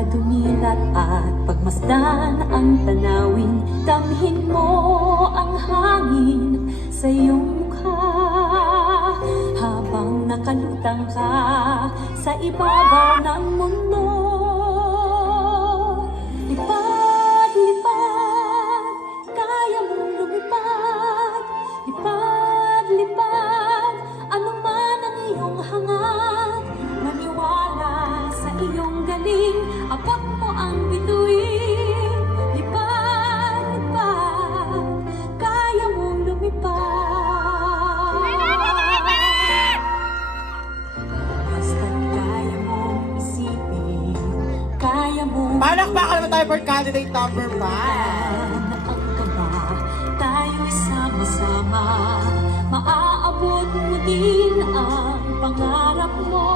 ka dumilat at pagmasdan ang tanawin, damhin mo ang hangin sa iyong mukha habang nakalutang ka sa ibabaw ng mundo. Lipad, lipad, kaya mong lumipad. Lipad, lipad, ano man ang iyong hangad. Maniwala sa iyong galing, abot mo ang bituin. Lipad, lipad, kaya mong lumipad. Basta't kaya mong isipin, kaya mong Palakpakan naman tayo for candidate number 5. na ang kaba, tayo'y sama-sama. Maaabot mo din ang pangarap mo.